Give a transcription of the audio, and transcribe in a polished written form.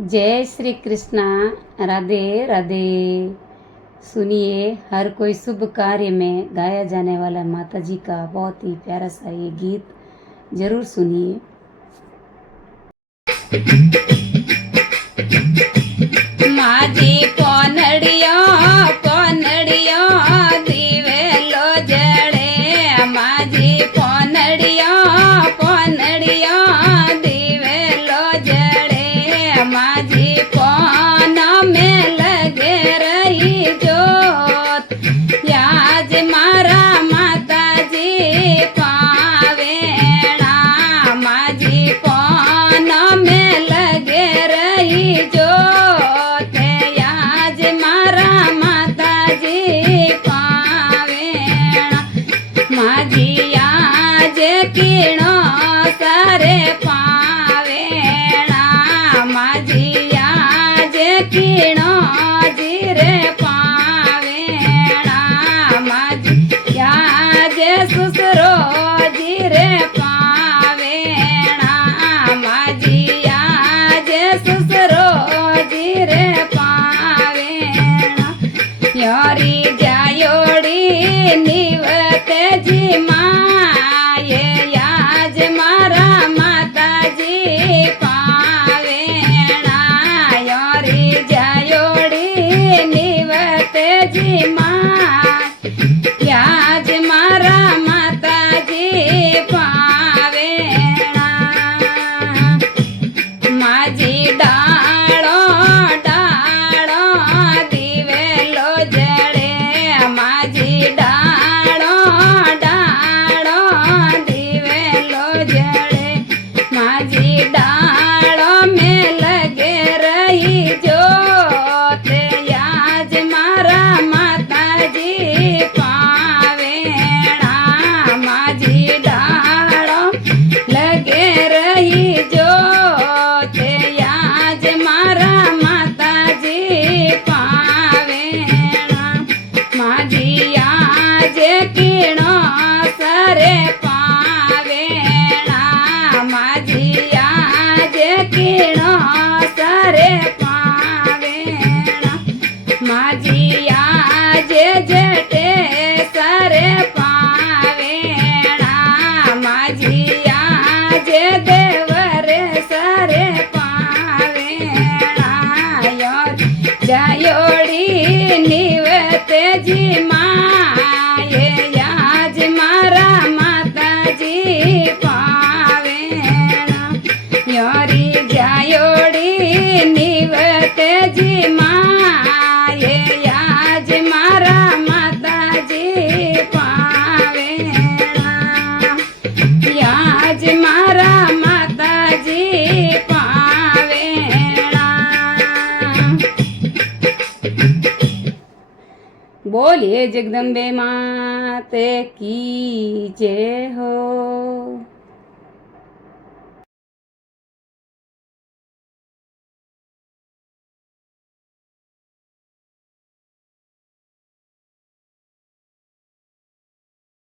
जय श्री कृष्णा। राधे राधे। सुनिए, हर कोई शुभ कार्य में गाया जाने वाला माता जी का बहुत ही प्यारा सा ये गीत जरूर सुनिए। माझी पोनड़िया पोनड़िया दिवेलो जड़े, माझी पोनड़िया पोनड़िया दिवेलो जड़े, माझी पोन में लगे रही जोत, याज मारा माता जी पावेणा, माझी पोन में लगे रही जोत, याज मारा माता जी पावेणा, माझी याज किणो सारे पावेणा, माझी याज किणो जीरे पावेणा, माझी याज सुसरो जीरे पावेणा, माझी याज सुसरो जीरे पावेणा, योरी जायोड़ी निवते जी माये, याज मारा माता जी पावेणा, योरी जायोड़ी निवते जी माय, याज मारा माता जी पावेणा, माझी डाळो डाळो दिवेलो जड़े, माझी डाळो डाळो दिवेलो जड़े, माझी डाळो में लगे रही जोत, याज मारा माता जी पावेणा, माझी डाळो लगे रही जोत, याज मारा माता जी पावेणा, माझी याज किणो सरे पावेणा, माझी याज किणो सरे पावेणा, माझी याज जटे सरे पावेणा, माझी याज देवरे सरे पावेणा, जायोड़ी निवते जी माये, याज मारा माता जी पावेणा, योरी जायोड़ी निवते जी माये, याज मारा माता जी पावेणा, याज मारा माता जी पावेणा। बोलिए जगदम्बे माते की जय हो।